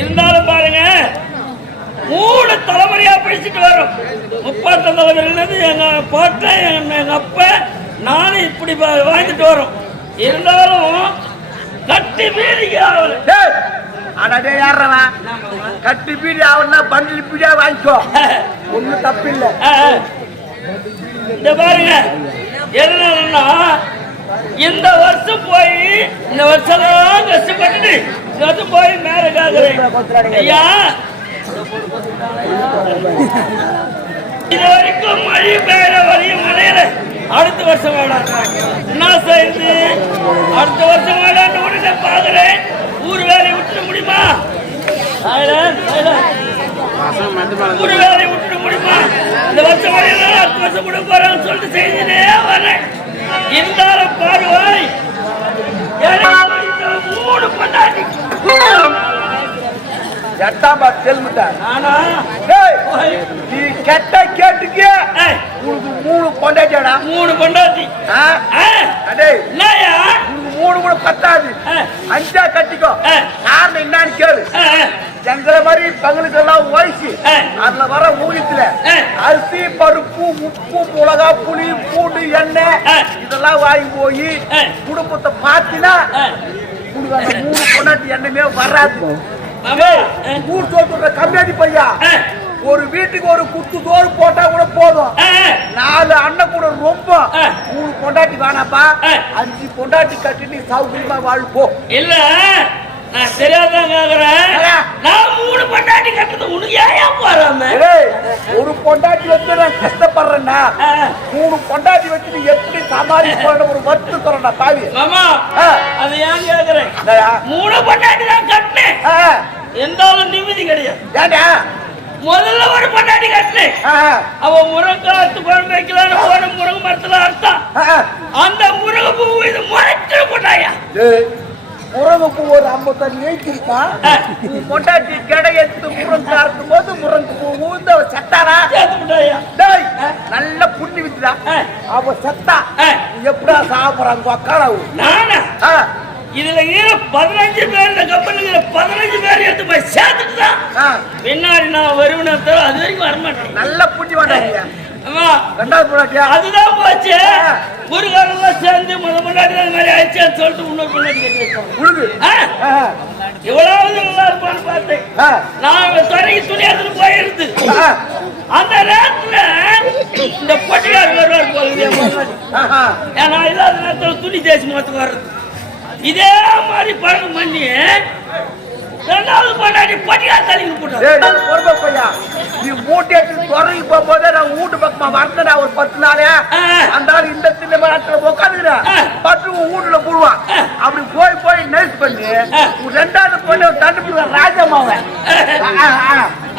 இருந்தாலும் பாருங்க 3 தலைமுறையா படிச்சுட்டு வரும். 30 தலைமுறையிலிருந்து எங்க பாட்டன் எங்க அப்ப நானும் இப்படி வாழ்ந்துட்டு வரோம். இருந்தாலும் கட்டி பீடிக்கு ஆகல. கட்டி பீடி ஆகுனா பண்டில் பீடியா வாங்கிக்கோ, ஒன்னும் தப்பு இல்லை. இந்த பாருங்க எதுனா இந்த வருஷம் போய் இந்த வருஷம் கஷ்டப்பட்டு போய் மேல கேக்குறேன் ஐயா. இது வரைக்கும் மழை பெய்யற வரையும் மழையில அடுத்த வருஷம் வேடாம் என்ன செய்து அடுத்த வருஷம் வேடான்னு உடனே பாக்குறேன். ஊர் வேலையை விட்டுட முடியுமா? ஊர் வேலையை விட்டுட முடியுமா? இந்த வருஷம் மழையில அடுத்த வருஷம் கூட போறான்னு சொல்லிட்டு செய்துனே வரேன். இருந்தாலும் பாருவாய் 3 பொண்டாட்டி 8ஆம் பாஸ் செல்முட்டார். நீ கெட்ட கேட்டுக்க உனக்கு 3 பொண்டாட்டியாடா? 3 பொண்டாட்டி. அடே என்னயா 3 கூட பத்தாது, 5ஆ கட்டிக்கோ. காரணம் என்னன்னு கேளு. எங்களை மாதிரி பங்களுக்கு எல்லாம் வயசு அதுல வர ஊழியத்துல அரிசி பருப்பு உப்பு மிளகா புளி பூண்டு எண்ணெய் இதெல்லாம் வாங்கி போய் குடும்பத்தை பாத்தினா 3 பொண்டாட்டி எண்ணமே வராது. ஊர் தோற்ற கம்மியாடி பையா ஒரு வீட்டுக்கு ஒரு குத்து சோறு போட்டா கூட போதும். 4 அண்ணன் கூட ரொம்ப 3 பொண்டாட்டி வேணாப்பா, 5 பொண்டாட்டி கட்டி நீ சௌகரியமா வாழ்ப்போ. இல்ல நான் தெரியாதான் கேக்குறேன். நான் 3 பொண்டாட்டி கட்டுறது உனக்கு ஏன் போறாம? ஒரு பொண்டாட்டி வச்சு நான் கஷ்டப்படுறேன்னா 3 பொண்டாட்டி வச்சு எப்படி சமாளிப்போம் ஒரு வருத்தம் சொல்றா பாவி. மாமா அது ஏன் கேக்குறேன்? 3 பொண்டாட்டி தான் கட்டினேன், எந்தாலும் நிம்மதி கிடையாது. ஏண்டா முதல்ல ஒரு பொண்டாட்டி கட்டினேன், அவன் முருங்காத்து குழம்பு வைக்கலான்னு போன முருங்கை மரத்துல அர்த்தம் அந்த முருங்கை பூ இது முறைச்சு போட்டாயா? முருங்கைப்பூ ஒரு 50 ஏற்றிருப்பா. பொண்டாட்டி கடை எடுத்து முருங்கை அறுக்கும் போது முருங்கை பூ ஊந்து அவ சத்தாரா நல்ல புண்ணி வித்துடா. அவ சத்தா எப்படா சாப்பிடறாங்க அக்காராவு நானா? இதுல 15 பேர் இந்த கப்பலுக்கு 15 பேர் எடுத்து போய் சேர்த்துட்டுதான் பின்னாடி நான் வருவேன். அது வரைக்கும் வரமாட்டேன். நல்ல புண்ணி வாடாங்க. அதுதான் போச்சு. முருகெல்லாம் சேர்ந்து முன்னாடி மாதிரி ஆயிடுச்சு சொல்லிட்டு இன்னொரு பொண்டாட்டி கட்டி வச்சோம். இவ்வளவு நல்லா இருப்பான்னு பார்த்தேன். நான் துறைக்கு துணியாதுன்னு போயிருந்து அந்த நேரத்துல இந்த பொட்டியார் வருவார் போகுது. ஏன்னா இல்லாத நேரத்துல துணி தேய்ச்சி மொத்தம் வர்றது இதே மாதிரி பழக்கம் பண்ணி 2வது பொண்டாட்டி பொட்டியார் தலைக்கு போட்டாங்க. நீ மூட்டை எடுத்து துறைக்கு போகும்போதே நான் வீட்டு பக்கமா வரல ஒரு 10 நாளே அந்த ஆள் இந்த சின்ன மரத்துல உட்காந்துக்கிறேன் பட்டு வீட்டுல போடுவான் அப்படி போய் நைஸ் பண்ணி ரெண்டாவது பொண்ணு தண்டு போடுவான் ராஜமாவன்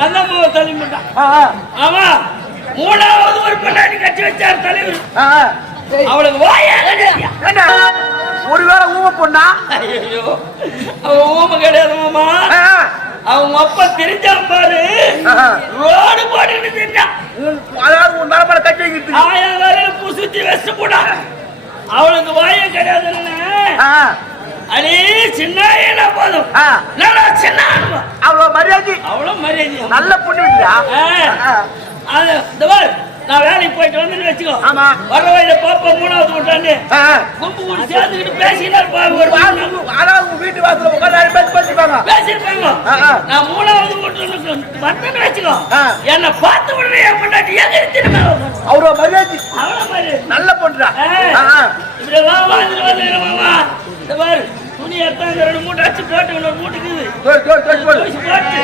அந்த அம்மாவை தள்ளி மாட்டான் ஆமா மூணாவது ஒரு பொண்ணாடி கட்டி வச்சார் தலைவர் அவளுக்கு வாயா ஒருவேளை ஊம பொண்ணா அவ ஊம கிடையாது மாமா அவங்க அப்பா தெரிஞ்சான் பாரு ரோடு போட்டு தெரிஞ்சான் அதாவது உன் நரம்பல கட்டி வைக்கிறது 1000 வரையில புசுத்தி வச்சு போடா அவளுக்கு வாயா கிடையாது அடே சின்ன என்ன போதும் நல்லா சின்ன அவ்வளவு மரியாதை நல்ல பொண்ணு இல்லையா அது நான் வேலைக்கு போயிட்டு வந்து வச்சுக்கோ வர வழியில பாப்பா மூணாவது விட்டான்னு கும்பு கூட சேர்ந்துக்கிட்டு பேசினாரு வீட்டு வாசல உட்காந்து பேசிருப்பாங்க நான் மூணாவது விட்டு வந்தேன்னு வச்சுக்கோ என்ன பார்த்து உடனே என் பொண்டாட்டி எங்க திரும்ப அவ்வளோ மரியாதை அவ்வளோ மாதிரி நல்ல பொண்ணுடா இப்படிலாம் வாழ்ந்துட்டு வந்து மாமா இந்த பாரு துணி எடுத்தாங்க 2 மூட்டை அச்சு போட்டு இன்னொரு மூட்டுக்குது போட்டு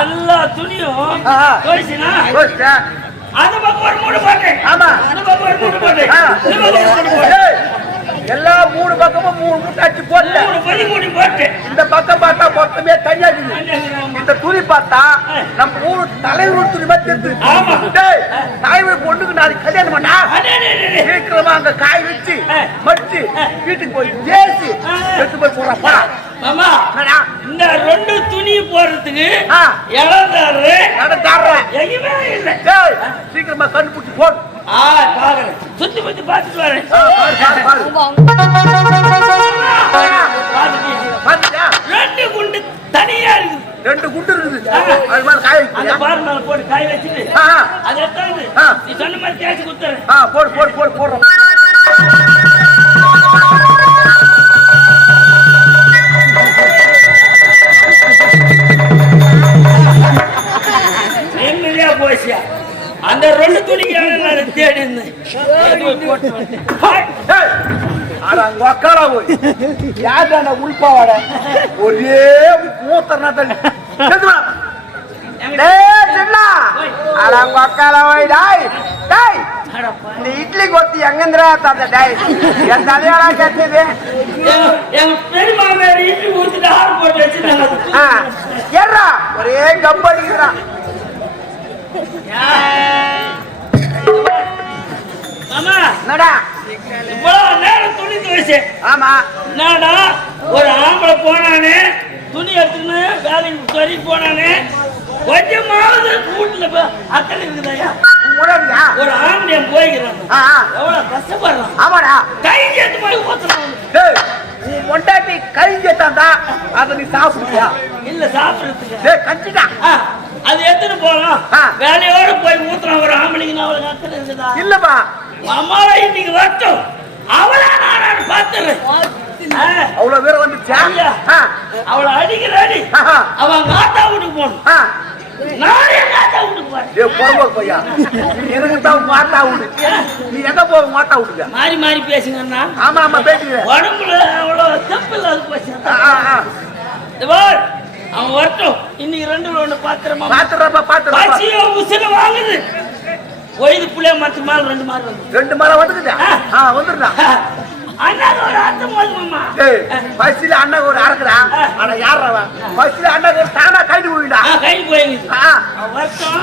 எல்லா துணியும் தோய்ச்சினா அந்த பக்கம் ஒரு மூணு போட்டு ஆமா அந்த பக்கம் ஒரு மூணு போட்டு எல்லா 3 பக்கமும் 3 மூட்டை அடிச்சு போட்டு 3 மூணு போட்டு இந்த பக்கம் பார்த்தா மொத்தமே தனியா இருக்குது இந்த துணி பார்த்தா நம்ம ஊரு தலைவர் துணி மாதிரி இருக்கு தலைவர் பொண்ணுக்கு நாளைக்கு கல்யாணம் பண்ணா சீக்கிரமா அங்க காய் வச்சு மடிச்சு வீட்டுக்கு போய் பேசி எடுத்து போய் போறப்பா மாமா இந்த 2 துணி போறதுக்கு இளந்தாரு எங்கேயுமே இல்லை சீக்கிரமா கண்டுபிடிச்சு போடு பாக்குறேன் சுத்தி பத்தி பாத்துட்டு வரேன் 2 குண்டு தனியா இருக்குது 2 குண்டு இருக்குது அது மாதிரி காய் அந்த பாரு மேல போட்டு காய் வச்சுட்டு அது எத்தாது நீ சொன்ன மாதிரி தேய்ச்சி குத்துறேன் போடுறோம் எங்கயா போச்சியா அந்த 2 துணிக்கு தேடி இருந்தேன் உள்பாவாட ஒரே மூத்தனா தண்ணி இட்லி கொத்தி எங்கந்திரா தாத்த டாய் என் தலையாளா கேட்டது எங்க பெரியமா இட்லி ஊத்திட்டு ஆறு போட்டு வச்சிருந்தாங்க ஏறா ஒரே கம்பு அடிக்கிறான் மாமா நடா இவ்வளவு நேரம் துணி துவைச்சு ஆமா என்னடா ஒரு ஆம்பளை போனானே துணி எடுத்துன்னு வேலைக்கு சொல்லி போனானே கொஞ்சமாவது வீட்டுல அக்கறை இருக்குதாயா ஒரு ஆம்பளையம் போய்கிறான் எவ்வளவு கஷ்டப்படுறான் ஆமாடா கை சேர்த்து போய் ஊத்துறான் உன் பொண்டாட்டி கை சேர்த்தாண்டா அதை நீ சாப்பிடுறியா இல்ல சாப்பிடுறதுக்கு கஞ்சிடா அது எடுத்துட்டு போலாம் வேலையோட போய் ஊத்துறான் ஒரு ஆம்பளைக்கு அவளுக்கு அக்கறை இருக்குதா இல்லப்பா அம்மாவை இன்னைக்கு வரட்டும் அவளா நான் பாத்துறேன். அவ்வளவு பேர் வந்துச்சா? அவளை அடிக்கிற அடி அவன் ஆத்தா வீட்டுக்கு போகணும். நான் எங்க ஆத்தா வீட்டுக்கு போறேன். பையா எனக்கு தான் மாத்தா வீடு. நீ எங்க போக மாத்தா வீட்டுக்கு? மாறி மாறி பேசுங்கன்னா. ஆமா ஆமா பேசுகிறேன். உடம்புல அவ்வளவு தப்பு இல்லாத போச்சு. அவன் வரட்டும். இன்னைக்கு 2 ஒண்ணு பாத்துறமா பசியோ உசுல வாங்குது. ஒய்து புள்ளைய மத்த மேல 2 மாறு வந்து 2 மாறு வந்துக்குதா? வந்துருடா. அண்ணாக்கு ஒரு அர்த்தம் போதுமாமா. பசில அண்ணாக்கு ஒரு அறக்குறா. ஆனா யாரவ? பசில அண்ணாக்கு ஒரு தானா கைது போயிடா. கைது போயிடுது. வரட்டும்.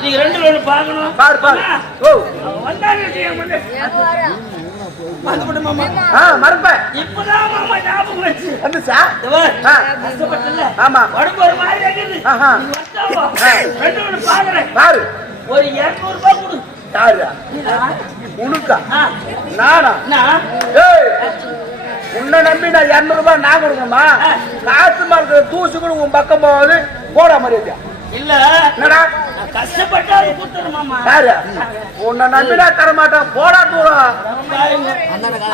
நீங்க 2 ஒண்ணு பார்க்கணும். பாரு பாரு. ஓ வந்தாங்க வந்து மாமா. மறப்ப. இப்பதான் மாமா ஞாபகம் வச்சு. வந்துச்சா? கஷ்டப்பட்டல. ஆமா. உடம்பு ஒரு மாதிரி இருக்குது. நீ வந்தாவோ. 2 ஒண்ணு பாக்குறேன். பாரு. ஒரு 200 ரூபாய் கொடு. யாரா? உனக்கா? நானா? உன்னை நம்பி நான் 200 ரூபாய் நான் கொடுக்கணுமா? காசு மார்க்க தூசு கூட உன் பக்கம் போவது போட மரியாதையா? இல்ல என்னடா கஷ்டப்பட்டா கொடுத்துருமாமா. யாரு? உன்னை நம்பி நான் தரமாட்டேன். போடா தூரம்.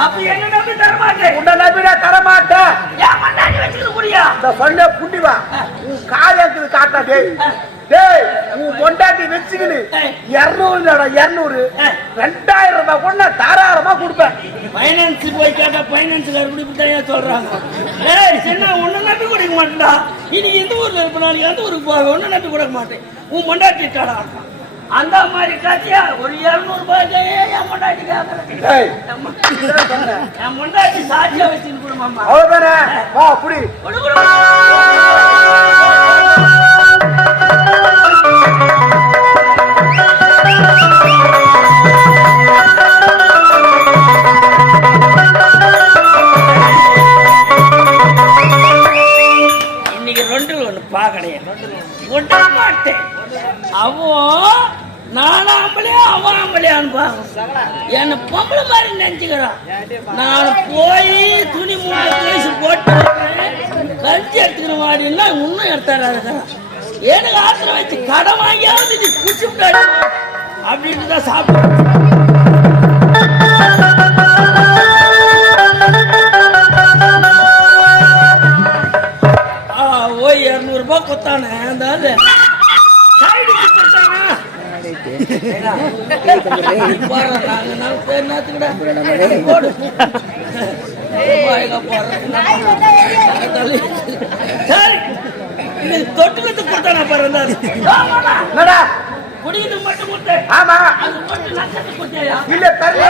அப்ப என்ன நம்பி தரமாட்டேன்? உன்னை நம்பி நான் தரமாட்டேன். ஏன் மண்ணாடி வச்சுக்கிட்டு முடியா? இந்த சொன்ன புண்டிவா உன் காலைக்கு காட்டா. டேய் உன் பொண்டாட்டி வச்சுக்கின்னு 200 2000 ரூபாய் கொண்டு தாராளமா கொடுப்பேன். பைனான்ஸ் போய் கேட்டா பைனான்ஸ்கார இப்படித்தான் சொல்றாங்க. ஏய் சின்ன ஒண்ணு நம்பி கொடுக்க மாட்டேன்டா. இனி எந்த ஊர்ல இருப்ப நாளைக்கு எந்த ஊருக்கு போக ஒண்ணு நம்பி கொடுக்க மாட்டேன். உன் பொண்டாட்டி கேடா அந்த மாதிரி காட்டியா ஒரு 200 ரூபாய்க்கு என் பொண்டாட்டி கேட்கறேன். என் பொண்டாட்டி சாட்சியா வச்சுன்னு கொடுமாமா. அவ்வளவுதானே? வா புடி. இன்னைக்கு 2 ஒண்ணு பாக்கணைய விட மாட்டேன். அவன் நானும் ஆம்பளையா அவன் ஆம்பளையான்னு பாக்கணும். என்ன பொம்பளை மாதிரி நினைச்சுக்கிறான். நான் போய் துணி 3 வயசு போட்டு கஞ்சி எடுத்துக்கிற மாதிரின்னா இன்னும் எடுத்தாரு. எனக்கு ஆத்திரம் வச்சு கடை வாங்கியாவது நீ குச்சி விட்டாரு அப்படின்ட்டு தான் சாப்பிடு. ஓய் 200 ரூபாய் கொத்தானே அந்த தொட்டுக்கு கொடுத்தானா பாரு. குடிக்கிறது மட்டும் கொடுத்த. ஆமா அது மட்டும் நஷ்டத்துக்கு கொடுத்தியா? இல்ல தரல.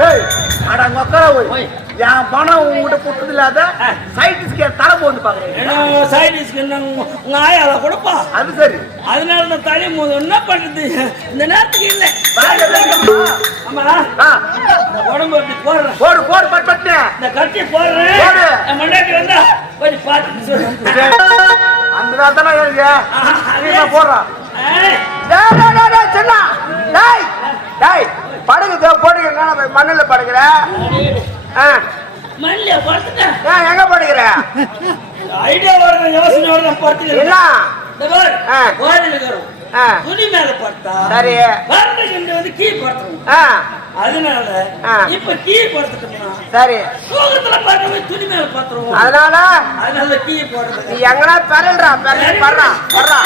டேய் அட மக்களா போய் என் பணம் உங்ககிட்ட கொடுத்தது இல்லாத சைடிஸ்க்கு தலை போட்டு பாக்குறேன். சைடிஸ்க்கு உங்க ஆயால கொடுப்பா. அது சரி. அதனால நான் தலை என்ன பண்றது இந்த நேரத்துக்கு இல்ல. ஆமா உடம்பு அப்படி போடுறேன். போடு போடு பட்டு இந்த கட்டி போடுறேன். முன்னாடி வந்தா கொஞ்சம் பார்த்து சொல்லு. அந்த நாள் தானே எழுதியா போடுறான். சின்ன டேய் டேய் படுகுது போடுங்க. மண்ணில் படுக்கிற மண்ணில படுத்துட்டேன். எங்க படுக்கிற? ஐடியா வர யோசனை வர படுத்துக்கிறேன். துணி மேல படுத்தா சரி வந்து கீ படுத்துறோம். அதனால இப்ப கீ படுத்துட்டோம்னா சரி தூக்கத்துல பார்க்கவே துணி மேல படுத்துறோம். அதனால கீ போடுறது. எங்கன்னா பெறல்றா பெறல் படுறா படுறா.